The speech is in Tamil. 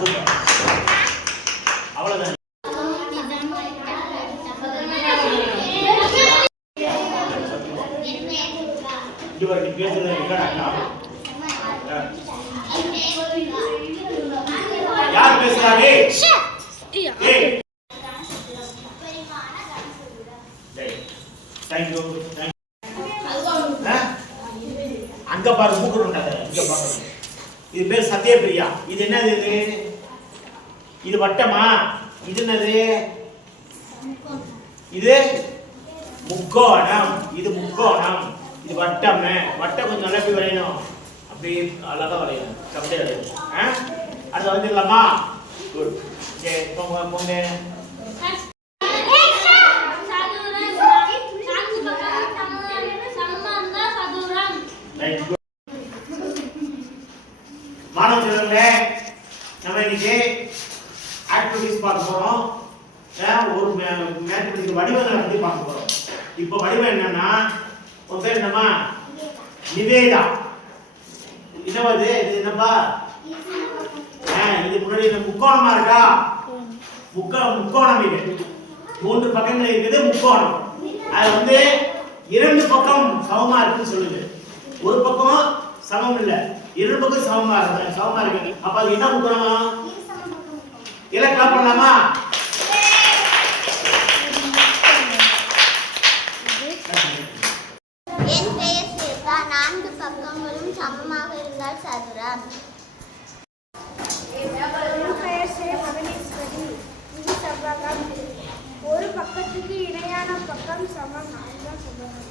சூப்பர். அவ்வளவுதான். இங்க பேசுறது என்னடா? யார் பேசுறாங்க? ஏய் தேங்க் யூ. அங்க பாரு மூக்கு உண்டாத. இங்க பாரு. இது பேர் சத்யபிரியா. இது என்னது இது? இது வட்டமா? இது என்னது? இது முக்கோணம். இது முக்கோணம். இது வட்டம். வட்டம் கொஞ்சம் நல்லா எப்படி வரையணும்? அப்படி அழகா வரையணும். அப்படியே வரையணும். அது வந்துடலாமா? குட். சரி போங்க போங்க. மாணவர்களே, நம்ம இன்னைக்கு ஆக்டிவிட்டிஸ் பார்க்க போறோம். ஒரு மேத்மெட்டிக்ஸ் வடிவங்களை பத்தி பார்க்க போறோம். இப்போ வடிவம் என்னன்னா, உன் பேர் என்னமா? நிவேதா. என்னது இது? என்னப்பா இது? முன்னாடி முக்கோணமா இருக்கா? முக்கோணம் இது. 3 பக்கங்கள் இருக்குது முக்கோணம். அது வந்து 2 பக்கம் சமமா இருக்குன்னு சொல்லுது. ஒரு பக்கம் சமம் இல்ல, 2 பக்கம் சமமா இருக்கு. அப்ப அது என்ன முக்கோணம்? எல்லாம் கிளாப் பண்ணலாமா? என் பெயர் சேகா. 4 பக்கங்களும் சமமாக இருந்தால் சதுரம். என் பெயர் மகனேஸ்வரி. இது செவ்வகம். ஒரு பக்கத்துக்கு இணையான பக்கம் சமம். அதுதான் செவ்வகம்.